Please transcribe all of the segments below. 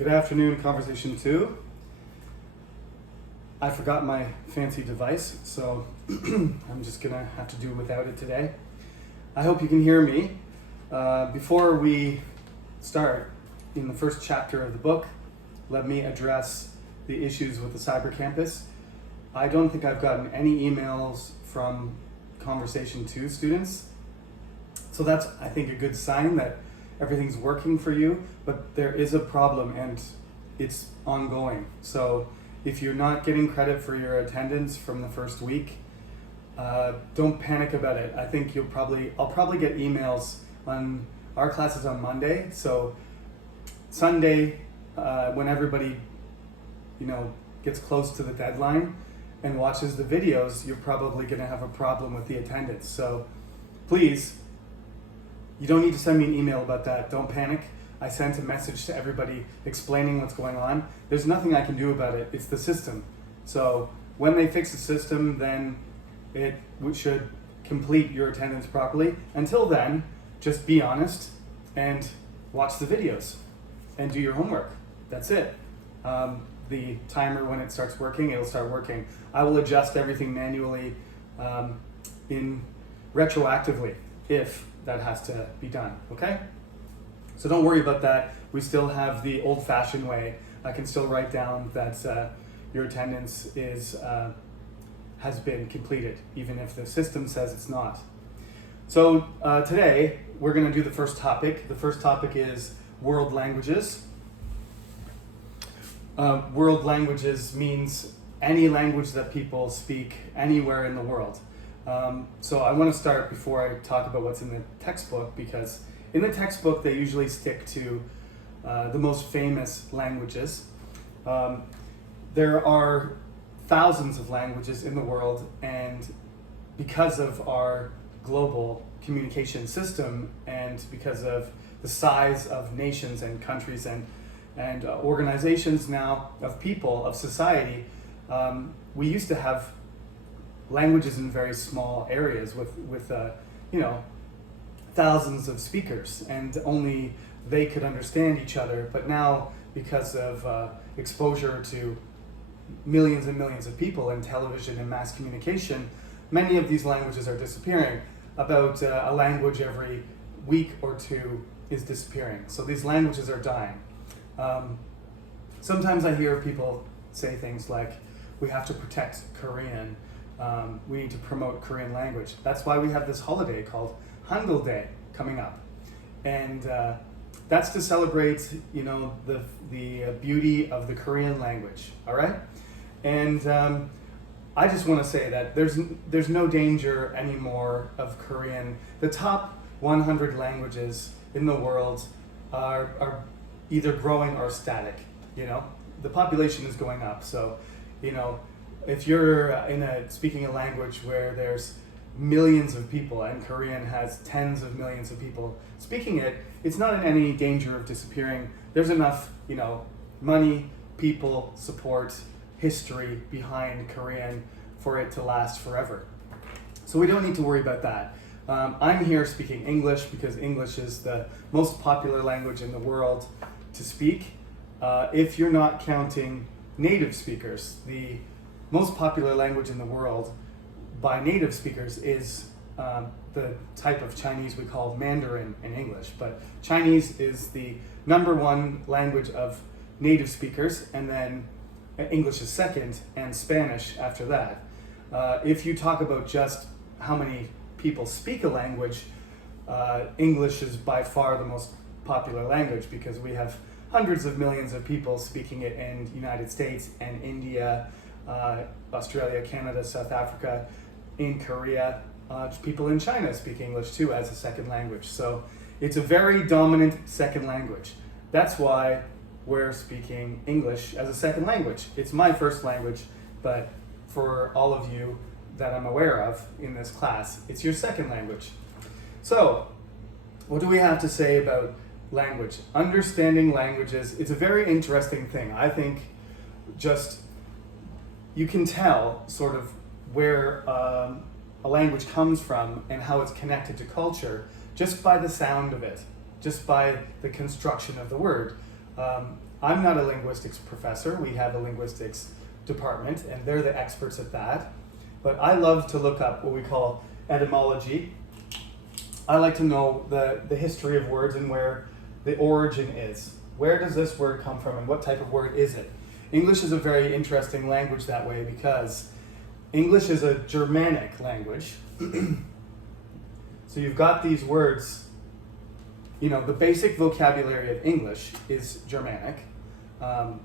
Good afternoon, Conversation 2. I forgot my fancy device, so I'm just gonna have to do without it today. I hope you can hear me. Before we start in the first chapter of the book, let me address the issues with the Cyber Campus. I don't think I've gotten any emails from Conversation 2 students, so that's, I think, a good sign that everything's working for you, but there is a problem and it's ongoing. So if you're not getting credit for your attendance from the first week, don't panic about it. I think I'll probably get emails on our classes on Monday. So Sunday, when everybody, gets close to the deadline and watches the videos, you're probably gonna have a problem with the attendance. So please, you don't need to send me an email about that. Don't panic. I sent a message to everybody explaining what's going on. There's nothing I can do about it. It's the system. So when they fix the system, then it should complete your attendance properly. Until then, just be honest and watch the videos and do your homework. That's it. The timer, when it starts working, it'll start working. I will adjust everything manually retroactively if that has to be done, okay? So don't worry about that. We still have the old-fashioned way. I can still write down that your attendance has been completed, even if the system says it's not. So today, we're gonna do the first topic. The first topic is world languages. World languages means any language that people speak anywhere in the world. So I want to start before I talk about what's in the textbook, because in the textbook they usually stick to the most famous languages. There are thousands of languages in the world, and because of our global communication system and because of the size of nations and countries and organizations now, of people, of society, we used to have languages in very small areas with thousands of speakers, and only they could understand each other. But now, because of exposure to millions and millions of people in television and mass communication, many of these languages are disappearing. About a language every week or two is disappearing. So these languages are dying. Sometimes I hear people say things like, we have to protect Korean. We need to promote Korean language. That's why we have this holiday called Hangul Day coming up. And that's to celebrate, the beauty of the Korean language, all right? And I just want to say that there's no danger anymore of Korean. The top 100 languages in the world are either growing or static, The population is going up, so, if you're speaking a language where there's millions of people, and Korean has tens of millions of people speaking it, it's not in any danger of disappearing. There's enough, money, people, support, history behind Korean for it to last forever. So we don't need to worry about that. I'm here speaking English because English is the most popular language in the world to speak. If you're not counting native speakers, the most popular language in the world by native speakers is the type of Chinese we call Mandarin in English. But Chinese is the #1 language of native speakers, and then English is second, and Spanish after that. If you talk about just how many people speak a language, English is by far the most popular language because we have hundreds of millions of people speaking it in the United States and India, Australia, Canada, South Africa, in Korea. People in China speak English too as a second language. So it's a very dominant second language. That's why we're speaking English as a second language. It's my first language, but for all of you that I'm aware of in this class, it's your second language. So what do we have to say about language? Understanding languages, it's a very interesting thing. I think you can tell sort of where a language comes from and how it's connected to culture just by the sound of it, just by the construction of the word. I'm not a linguistics professor. We have a linguistics department, and they're the experts at that. But I love to look up what we call etymology. I like to know the history of words and where the origin is. Where does this word come from and what type of word is it? English is a very interesting language that way because English is a Germanic language. So you've got these words, the basic vocabulary of English is Germanic.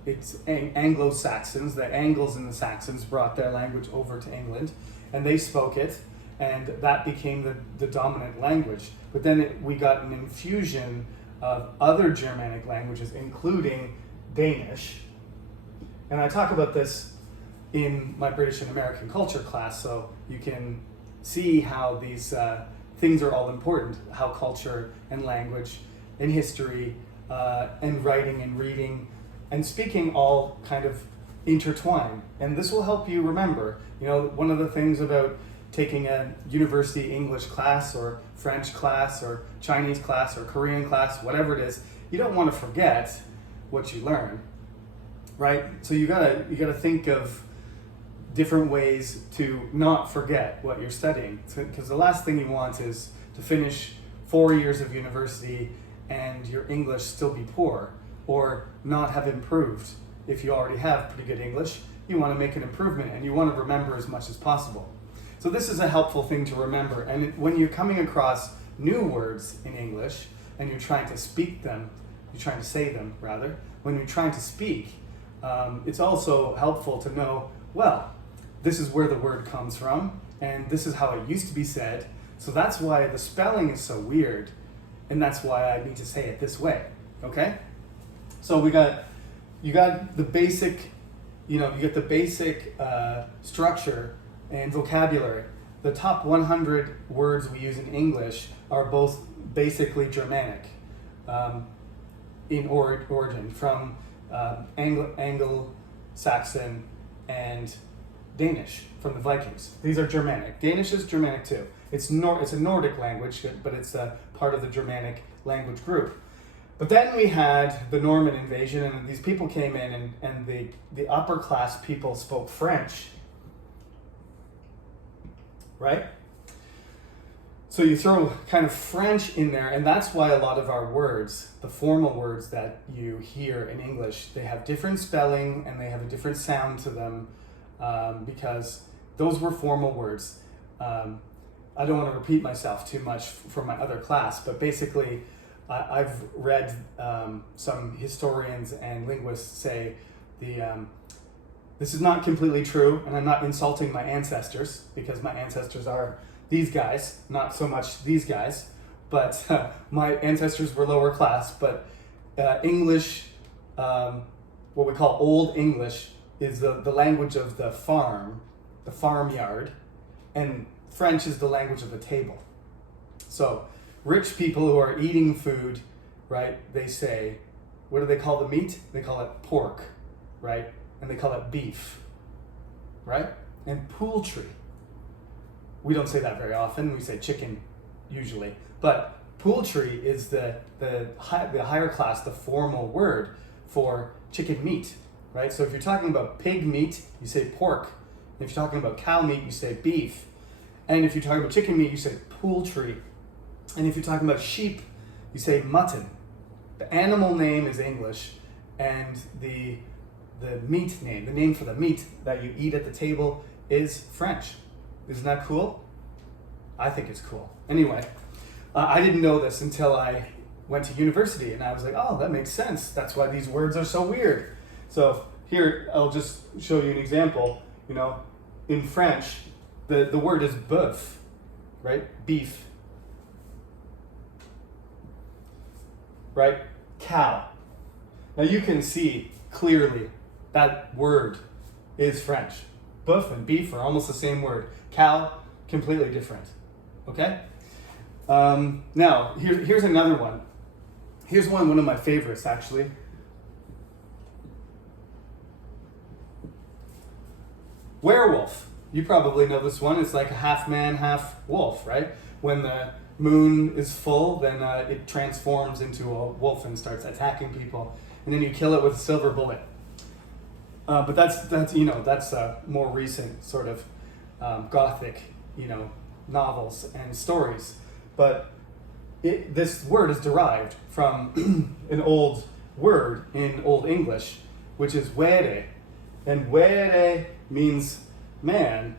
It's Anglo-Saxons. The Angles and the Saxons brought their language over to England, and they spoke it, and that became the dominant language. But then we got an infusion of other Germanic languages, including Danish. And I talk about this in my British and American culture class, so you can see how these things are all important, how culture and language and history and writing and reading and speaking all kind of intertwine. And this will help you remember. One of the things about taking a university English class or French class or Chinese class or Korean class, whatever it is, you don't want to forget what you learn, right? So you gotta think of different ways to not forget what you're studying, because the last thing you want is to finish 4 years of university and your English still be poor or not have improved. If you already have pretty good English, you want to make an improvement and you want to remember as much as possible. So this is a helpful thing to remember. And when you're coming across new words in English and you're trying to speak them, you're trying to say them rather, when you're trying to speak, it's also helpful to know, well, this is where the word comes from, and this is how it used to be said. So that's why the spelling is so weird, and that's why I need to say it this way. Okay? So you got the basic, you get the basic structure and vocabulary. The top 100 words we use in English are both basically Germanic in origin, from Anglo-Saxon and Danish, from the Vikings. These are Germanic. Danish is Germanic too. It's a Nordic language, but it's a part of the Germanic language group. But then we had the Norman invasion, and these people came in, and the upper class people spoke French, right? So you throw kind of French in there, and that's why a lot of our words, the formal words that you hear in English, they have different spelling and they have a different sound to them, because those were formal words. I don't want to repeat myself too much from my other class, but basically I've read some historians and linguists say this is not completely true, and I'm not insulting my ancestors, because my ancestors are these guys, not so much these guys, but my ancestors were lower class, but English, what we call Old English, is the language of the farm, the farmyard, and French is the language of the table. So rich people who are eating food, right, they say, what do they call the meat? They call it pork, right? And they call it beef, right? And poultry. We don't say that very often. We say chicken usually. But poultry is the higher class, the formal word for chicken meat, right? So if you're talking about pig meat, you say pork. If you're talking about cow meat, you say beef. And if you're talking about chicken meat, you say poultry. And if you're talking about sheep, you say mutton. The animal name is English, and the meat name, the name for the meat that you eat at the table, is French. Isn't that cool? I think it's cool. Anyway, I didn't know this until I went to university, and I was like, oh, that makes sense. That's why these words are so weird. So here, I'll just show you an example. In French, the word is bœuf, right? Beef. Right? Cow. Now you can see clearly that word is French. Bœuf and beef are almost the same word. Cow, completely different. Okay? Now, here's another one. Here's one of my favorites, actually. Werewolf. You probably know this one. It's like a half man, half wolf, right? When the moon is full, then it transforms into a wolf and starts attacking people. and then you kill it with a silver bullet. But that's more recent sort of Gothic, novels and stories. But this word is derived from an old word in Old English, which is were, and were means man,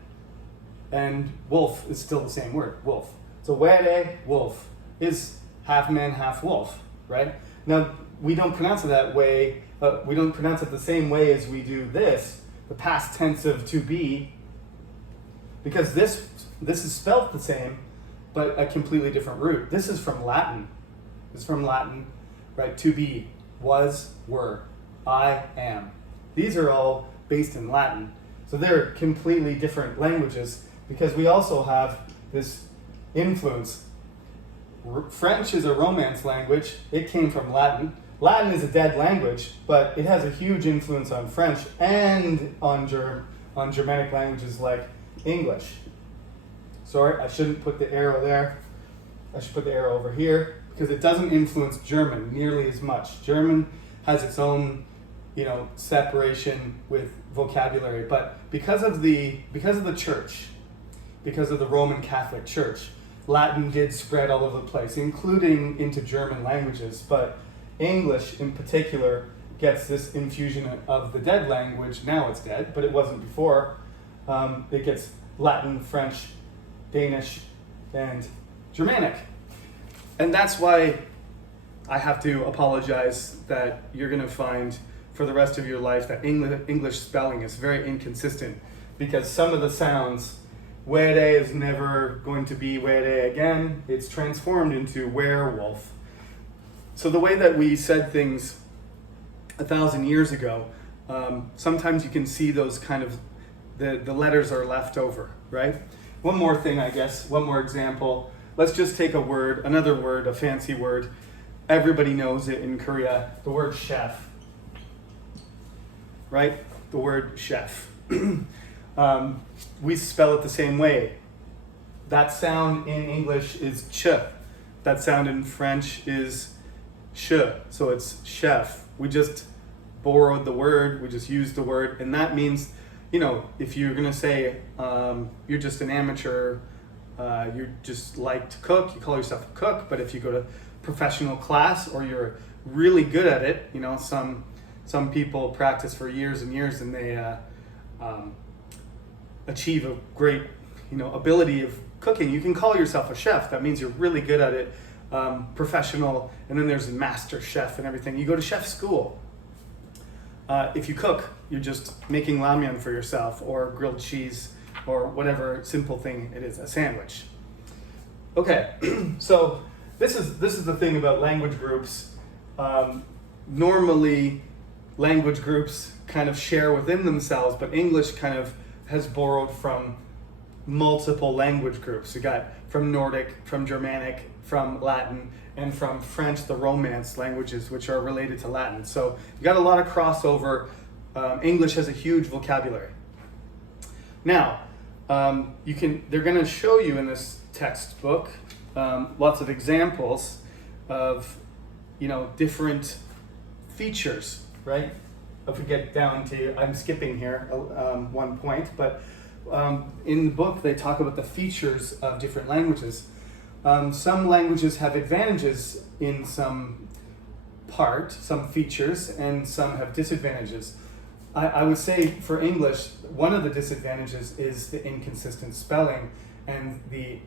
and wolf is still the same word, wolf. So were, wolf, is half man, half wolf, right? Now, we don't pronounce it that way. We don't pronounce it the same way as we do this, the past tense of to be, because this is spelled the same, but a completely different root. This is from Latin. It's from Latin, right? To be, was, were, I am. These are all based in Latin. So they're completely different languages because we also have this influence. French is a Romance language. It came from Latin. Latin is a dead language, but it has a huge influence on French and on Germanic languages like English. Sorry, I shouldn't put the arrow there. I should put the arrow over here because it doesn't influence German nearly as much. German has its own, separation with vocabulary, but because of the church, because of the Roman Catholic Church, Latin did spread all over the place, including into German languages, but English in particular gets this infusion of the dead language. Now it's dead, but it wasn't before. It gets Latin, French, Danish, and Germanic. And that's why I have to apologize that you're going to find for the rest of your life that English spelling is very inconsistent, because some of the sounds, were is never going to be were again. It's transformed into werewolf. So the way that we said things 1,000 years ago, sometimes you can see those kind of, the letters are left over, right? One more thing, I guess, one more example. Let's just take a word, another word, a fancy word. Everybody knows it in Korea, the word chef, right? The word chef. We spell it the same way. That sound in English is ch. That sound in French is sh. So it's chef. We just borrowed the word, we just used the word, and that means, if you're gonna say you're just an amateur, you just like to cook, you call yourself a cook, but if you go to professional class or you're really good at it, some people practice for years and years and they achieve a great, ability of cooking. You can call yourself a chef. That means you're really good at it, professional. And then there's a master chef and everything. You go to chef school. If you cook, you're just making ramyun for yourself or grilled cheese or whatever simple thing it is, a sandwich. Okay, so this is the thing about language groups. Normally, language groups kind of share within themselves, but English kind of has borrowed from multiple language groups. You got from Nordic, from Germanic, from Latin, and from French, the Romance languages, which are related to Latin. So you got a lot of crossover. English has a huge vocabulary. Now, they're going to show you in this textbook lots of examples of, different features, right? If we get down to, I'm skipping here one point, but in the book they talk about the features of different languages. Some languages have advantages in some features, and some have disadvantages. I would say for English, one of the disadvantages is the inconsistent spelling and the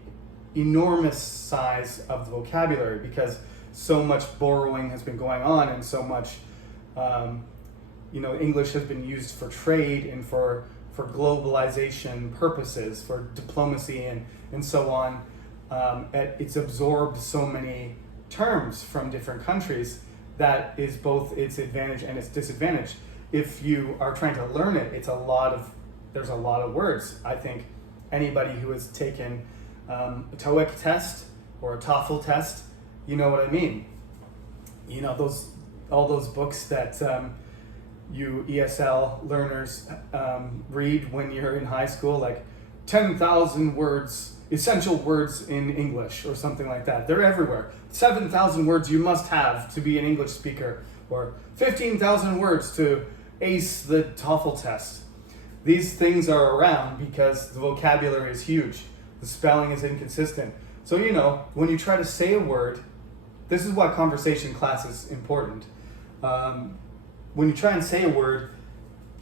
enormous size of the vocabulary, because so much borrowing has been going on and so much English has been used for trade and for globalization purposes, for diplomacy and so on. It's absorbed so many terms from different countries that is both its advantage and its disadvantage. If you are trying to learn it, there's a lot of words. I think anybody who has taken a TOEIC test or a TOEFL test, you know what I mean. All those books that you ESL learners read when you're in high school, like 10,000 words, essential words in English or something like that. They're everywhere. 7,000 words you must have to be an English speaker. or 15,000 words to ace the TOEFL test. These things are around because the vocabulary is huge. The spelling is inconsistent. So, when you try to say a word, this is why conversation class is important. When you try and say a word,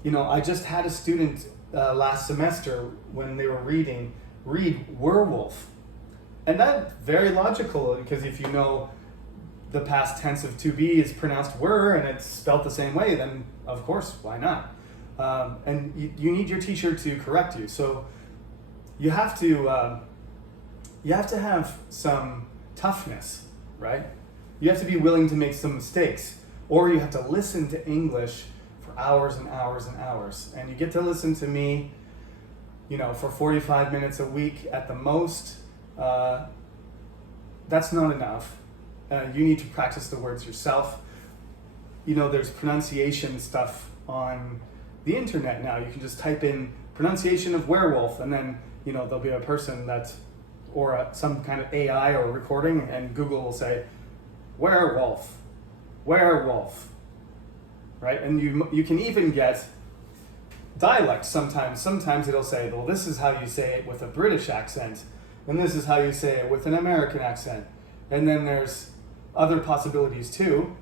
I just had a student last semester when they were read werewolf. And that's very logical, because if you know the past tense of to be is pronounced were and it's spelled the same way, then of course, why not? And you need your teacher to correct you. So you have to have some toughness, right? You have to be willing to make some mistakes, or you have to listen to English for hours and hours and hours. And you get to listen to me, for 45 minutes a week at the most. That's not enough. You need to practice the words yourself. There's pronunciation stuff on the internet now. You can just type in pronunciation of werewolf, and then there'll be a person or some kind of AI or recording, and Google will say werewolf, right? And you can even get dialects sometimes. Sometimes it'll say, well, this is how you say it with a British accent, and this is how you say it with an American accent. And then there's other possibilities too.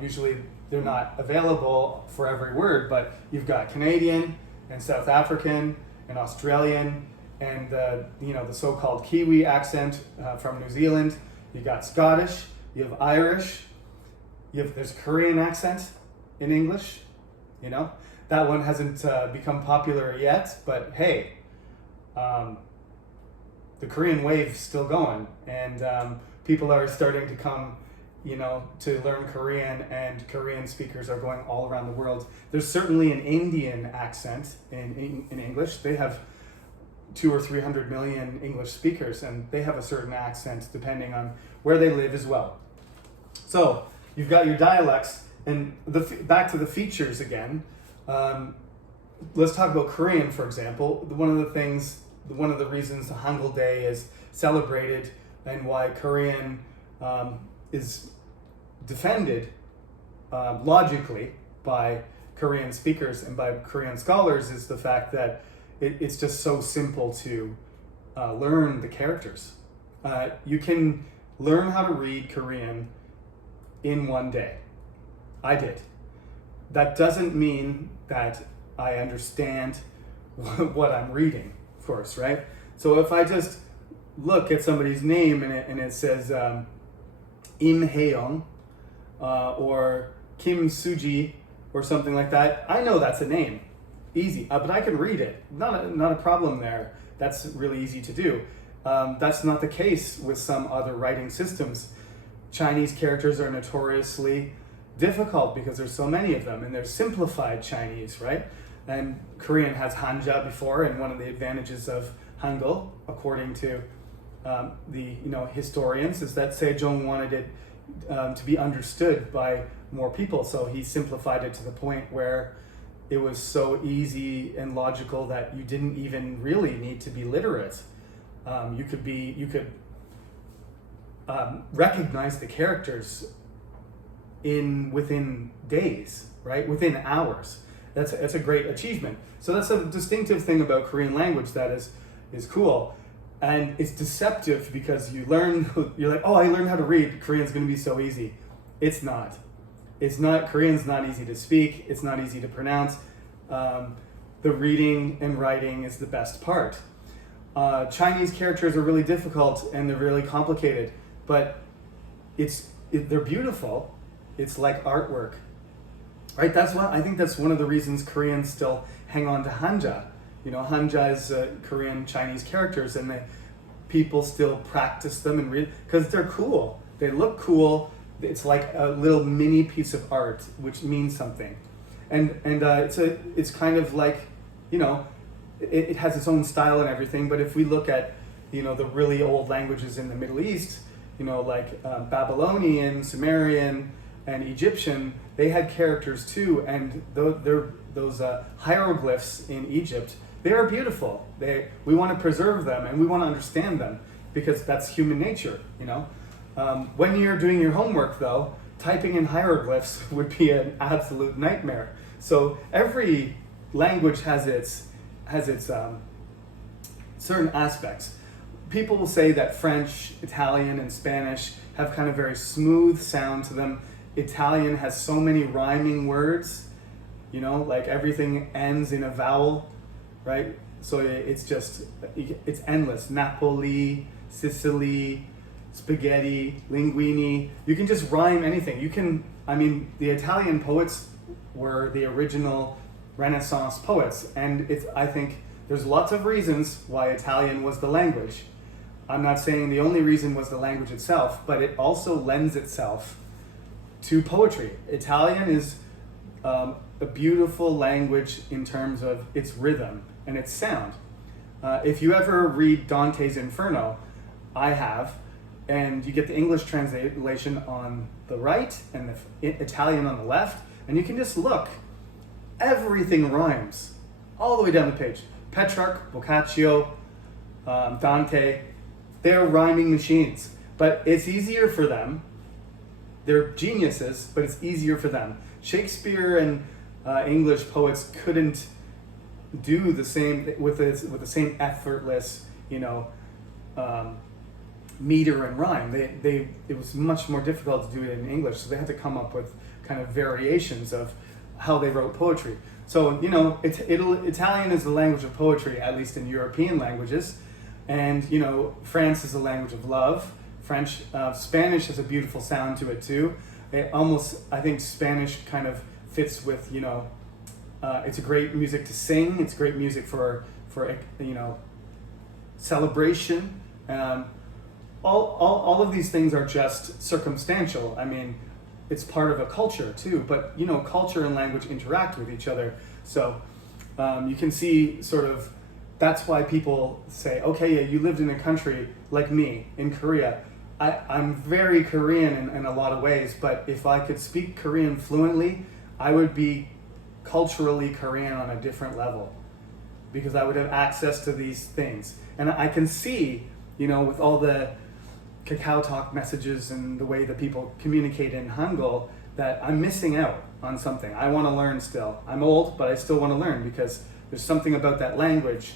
Usually they're not available for every word, but you've got Canadian and South African and Australian and the so-called Kiwi accent from New Zealand. You got Scottish, you have Irish, there's Korean accent in English. That one hasn't become popular yet, but hey, the Korean wave's still going, and people are starting to come, to learn Korean, and Korean speakers are going all around the world. There's certainly an Indian accent in English. They have 200 or 300 million English speakers, and they have a certain accent depending on where they live as well. So you've got your dialects, and back to the features again. Let's talk about Korean, for example. One of the reasons the Hangul Day is celebrated and why Korean is defended logically by Korean speakers and by Korean scholars is the fact that it's just so simple to learn the characters. You can learn how to read Korean in one day. I did. That doesn't mean that I understand what I'm reading, of course, right? So if I just look at somebody's name and it says Im Hae-young or Kim Suji or something like that, I know that's a name. Easy, but I can read it. Not a problem there. That's really easy to do. That's not the case with some other writing systems. Chinese characters are notoriously difficult because there's so many of them, and they're simplified Chinese, right? And Korean has Hanja before, and one of the advantages of Hangul, according to the historians, is that Sejong wanted it to be understood by more people, so he simplified it to the point where it was so easy and logical that you didn't even really need to be literate. You could recognize the characters within days, right? Within hours. That's a great achievement. So that's a distinctive thing about Korean language that is cool. And it's deceptive because you're like, oh, I learned how to read. Korean's going to be so easy. It's not. Korean's not easy to speak. It's not easy to pronounce. The reading and writing is the best part. Chinese characters are really difficult and they're really complicated, but they're beautiful. It's like artwork, right? I think that's one of the reasons Koreans still hang on to Hanja. Hanja is Korean Chinese characters, and people still practice them and read because they're cool. They look cool. It's like a little mini piece of art, which means something, and it's kind of like, it has its own style and everything. But if we look at the really old languages in the Middle East, like Babylonian, Sumerian, and Egyptian, they had characters too, and those hieroglyphs in Egypt, they are beautiful. We want to preserve them and we want to understand them because that's human nature. When you're doing your homework, though, typing in hieroglyphs would be an absolute nightmare. So every language has its certain aspects. People will say that French, Italian, and Spanish have kind of very smooth sound to them. Italian has so many rhyming words, you know, like everything ends in a vowel, right? So it's endless. Napoli, Sicily, spaghetti, linguine. You can just rhyme anything. The Italian poets were the original Renaissance poets, and I think there's lots of reasons why Italian was the language. I'm not saying the only reason was the language itself, but it also lends itself to poetry. Italian is a beautiful language in terms of its rhythm and its sound. If you ever read Dante's Inferno, I have, and you get the English translation on the right and the Italian on the left, and you can just look. Everything rhymes all the way down the page. Petrarch, Boccaccio, Dante, they're rhyming machines. But it's easier for them. They're geniuses, but it's easier for them. Shakespeare and English poets couldn't do the same with the same effortless, meter and rhyme. It was much more difficult to do it in English, so they had to come up with kind of variations of how they wrote poetry. So Italian is the language of poetry, at least in European languages, and France is the language of love. Spanish has a beautiful sound to it too. I think Spanish kind of fits with it's a great music to sing. It's great music for celebration. All of these things are just circumstantial. I mean, it's part of a culture too, but culture and language interact with each other. So you can see sort of, that's why people say, okay, yeah, you lived in a country like me in Korea. I'm very Korean in a lot of ways, but if I could speak Korean fluently, I would be culturally Korean on a different level, because I would have access to these things. And I can see, with all the Kakao Talk messages and the way that people communicate in Hangul, that I'm missing out on something. I want to learn still. I'm old, but I still want to learn, because there's something about that language,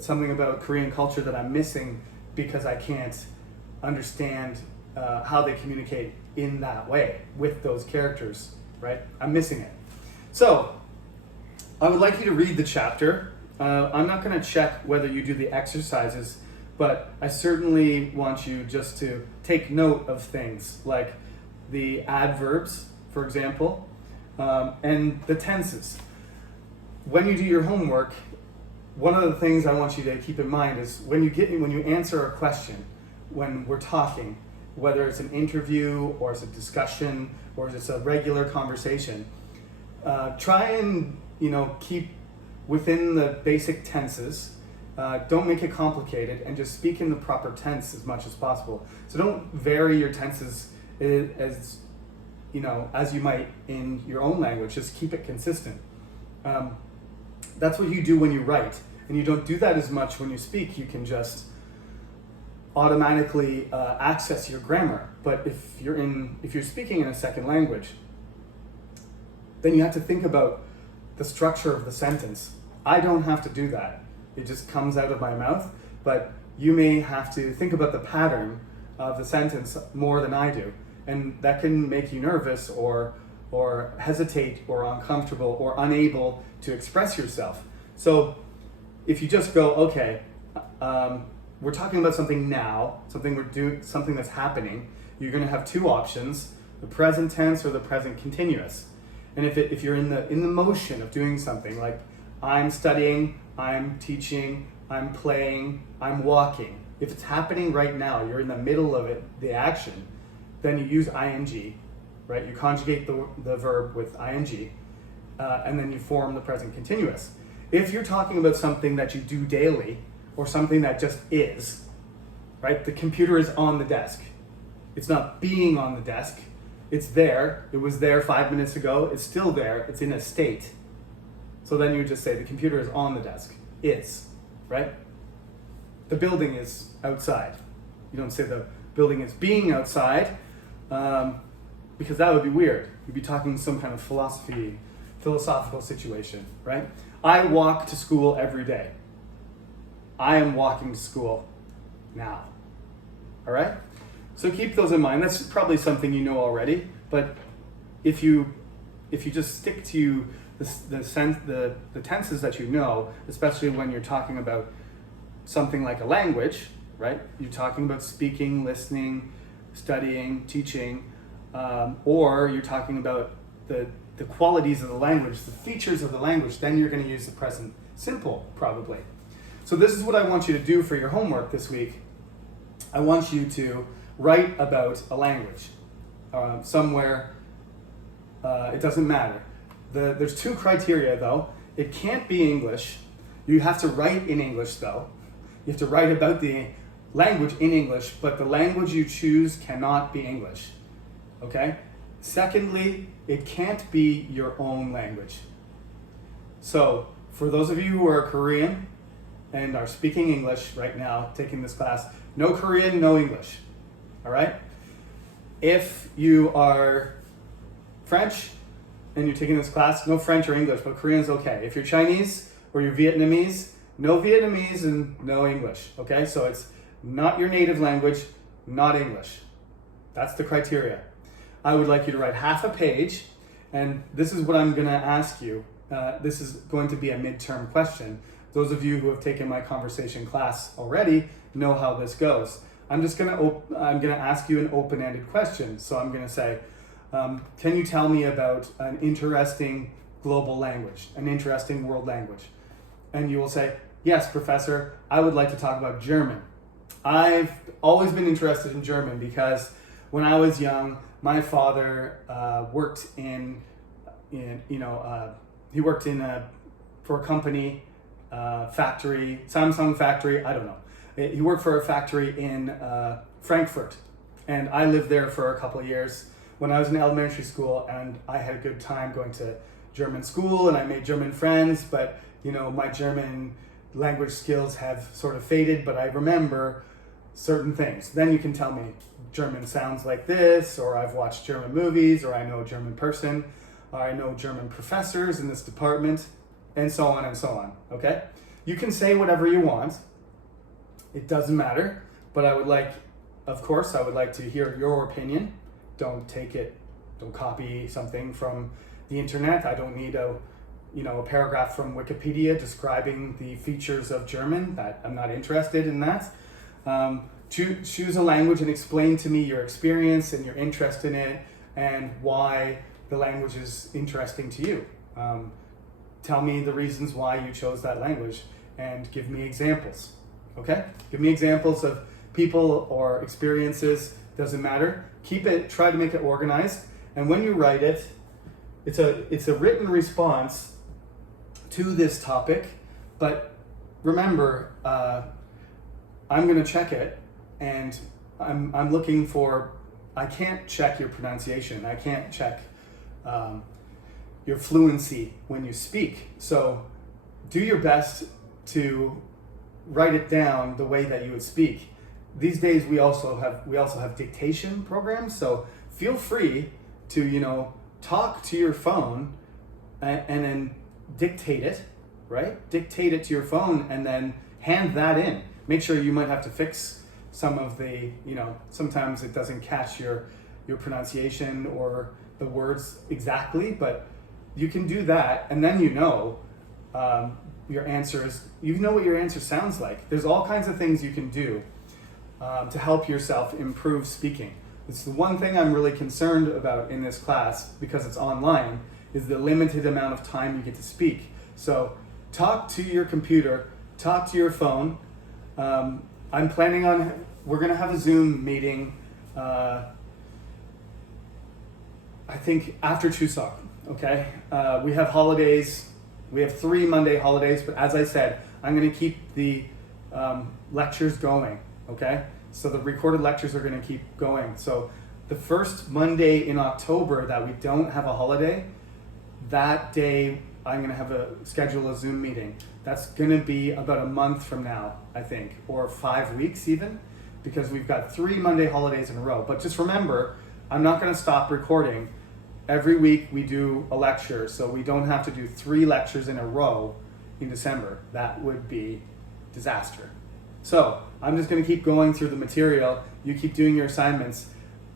something about Korean culture that I'm missing, because I can't understand how they communicate in that way with those characters, right? I'm missing it. So I would like you to read the chapter. I'm not going to check whether you do the exercises, but I certainly want you just to take note of things like the adverbs, for example, and the tenses. When you do your homework, one of the things I want you to keep in mind is when you answer a question, when we're talking, whether it's an interview or it's a discussion or it's a regular conversation, try and keep within the basic tenses. Don't make it complicated, and just speak in the proper tense as much as possible. So don't vary your tenses as you might in your own language. Just keep it consistent. That's what you do when you write, and you don't do that as much when you speak. You can just automatically access your grammar. But if you're speaking in a second language, then you have to think about the structure of the sentence. I don't have to do that. It just comes out of my mouth, but you may have to think about the pattern of the sentence more than I do. And that can make you nervous or hesitate or uncomfortable or unable to express yourself. So if you just go, okay, we're talking about something now, something that's happening, you're going to have two options: the present tense or the present continuous. And if you're in the motion of doing something, like I'm studying, I'm teaching, I'm playing, I'm walking. If it's happening right now, you're in the middle of it, the action, then you use ing, right? You conjugate the verb with ing, and then you form the present continuous. If you're talking about something that you do daily, or something that just is, right? The computer is on the desk. It's not being on the desk. It's there. It was there 5 minutes ago. It's still there. It's in a state. So then you would just say the computer is on the desk. It's, right? The building is outside. You don't say the building is being outside. because that would be weird. You'd be talking some kind of philosophical situation, right? I walk to school every day. I am walking to school now. All right? So keep those in mind. That's probably something you know already, but if you just stick to the tenses that you know, especially when you're talking about something like a language, right? You're talking about speaking, listening, studying, teaching, or you're talking about the qualities of the language, the features of the language, then you're going to use the present simple, probably. So this is what I want you to do for your homework this week. I want you to write about a language somewhere. It doesn't matter. There's two criteria, though. It can't be English. You have to write in English, though. You have to write about the language in English, but the language you choose cannot be English. Okay? Secondly, it can't be your own language. So, for those of you who are Korean and are speaking English right now, taking this class, no Korean, no English. All right? If you are French and you're taking this class, no French or English, but Korean's okay. If you're Chinese or you're Vietnamese, no Vietnamese and no English. Okay? So it's not your native language, not English. That's the criteria. I would like you to write half a page, and this is what I'm going to ask you. This is going to be a midterm question. Those of you who have taken my conversation class already know how this goes. I'm going to ask you an open-ended question. So I'm going to say, can you tell me about an interesting global language, an interesting world language? And you will say, yes, professor, I would like to talk about German. I've always been interested in German because when I was young, my father worked for a company, factory, Samsung factory, I don't know. He worked for a factory in Frankfurt, and I lived there for a couple of years when I was in elementary school, and I had a good time going to German school, and I made German friends, but my German language skills have sort of faded, but I remember certain things. Then you can tell me German sounds like this, or I've watched German movies, or I know a German person, or I know German professors in this department, and so on and so on, okay? You can say whatever you want. It doesn't matter, but I would like to hear your opinion. Don't copy something from the internet. I don't need a paragraph from Wikipedia describing the features of German. That I'm not interested in that. Choose a language and explain to me your experience and your interest in it and why the language is interesting to you. Tell me the reasons why you chose that language and give me examples. Okay? Give me examples of people or experiences. Doesn't matter. Try to make it organized. And when you write it, it's a written response to this topic. But remember, I'm going to check it, and I'm looking for. I can't check your pronunciation. I can't check your fluency when you speak. So do your best to write it down the way that you would speak. These days we also have dictation programs, so feel free to talk to your phone and then dictate it, right? Dictate it to your phone and then hand that in. Make sure you might have to fix some of the, sometimes it doesn't catch your pronunciation or the words exactly, but you can do that, and then your answer is, what your answer sounds like. There's all kinds of things you can do to help yourself improve speaking. It's the one thing I'm really concerned about in this class, because it's online, is the limited amount of time you get to speak. So talk to your computer, talk to your phone. I'm planning on, we're gonna have a Zoom meeting, I think after Chuseok, okay? We have holidays. We have 3 Monday holidays, but as I said, I'm going to keep the lectures going, okay? So the recorded lectures are going to keep going. So the first Monday in October that we don't have a holiday, that day I'm going to schedule a Zoom meeting. That's going to be about a month from now, I think, or 5 weeks even, because we've got 3 Monday holidays in a row. But just remember, I'm not going to stop recording. Every week we do a lecture, so we don't have to do 3 lectures in a row in December. That would be disaster. So I'm just going to keep going through the material. You keep doing your assignments.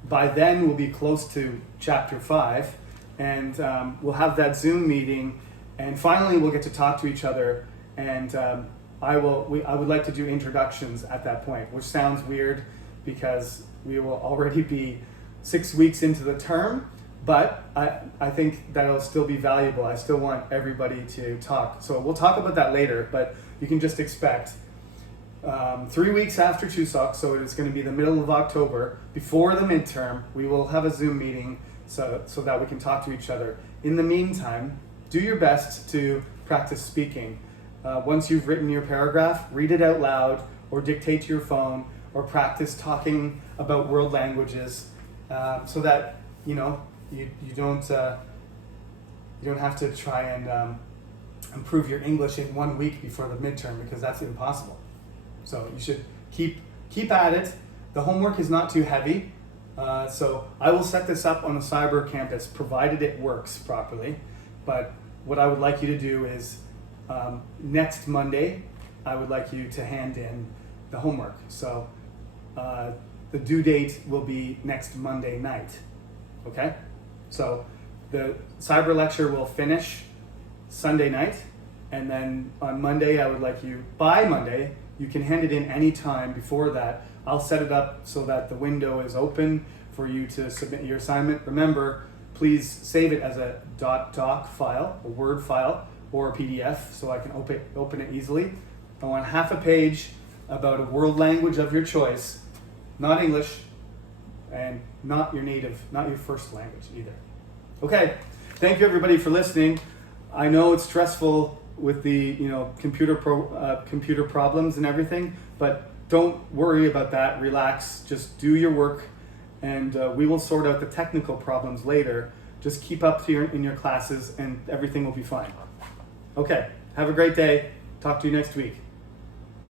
By then we'll be close to chapter 5, and we'll have that Zoom meeting, and finally we'll get to talk to each other, and I would like to do introductions at that point, which sounds weird because we will already be 6 weeks into the term, but I think that'll still be valuable. I still want everybody to talk. So we'll talk about that later, but you can just expect 3 weeks after Chuseok, so it's going to be the middle of October, before the midterm, we will have a Zoom meeting so that we can talk to each other. In the meantime, do your best to practice speaking. Once you've written your paragraph, read it out loud or dictate to your phone or practice talking about world languages so that you don't have to try and improve your English in 1 week before the midterm, because that's impossible. So you should keep at it. The homework is not too heavy. So I will set this up on the cyber campus provided it works properly. But what I would like you to do is next Monday, I would like you to hand in the homework. So the due date will be next Monday night. Okay? So the cyber lecture will finish Sunday night, and then on Monday, I would like you, by Monday, you can hand it in any time before that. I'll set it up so that the window is open for you to submit your assignment. Remember, please save it as a .doc file, a Word file, or a PDF so I can open it easily. I want half a page about a world language of your choice, not English, and not your native, not your first language either. Okay, thank you everybody for listening. I know it's stressful with the computer problems and everything, but don't worry about that. Relax, just do your work, and we will sort out the technical problems later. Just keep up in your classes and everything will be fine. Okay, have a great day. Talk to you next week.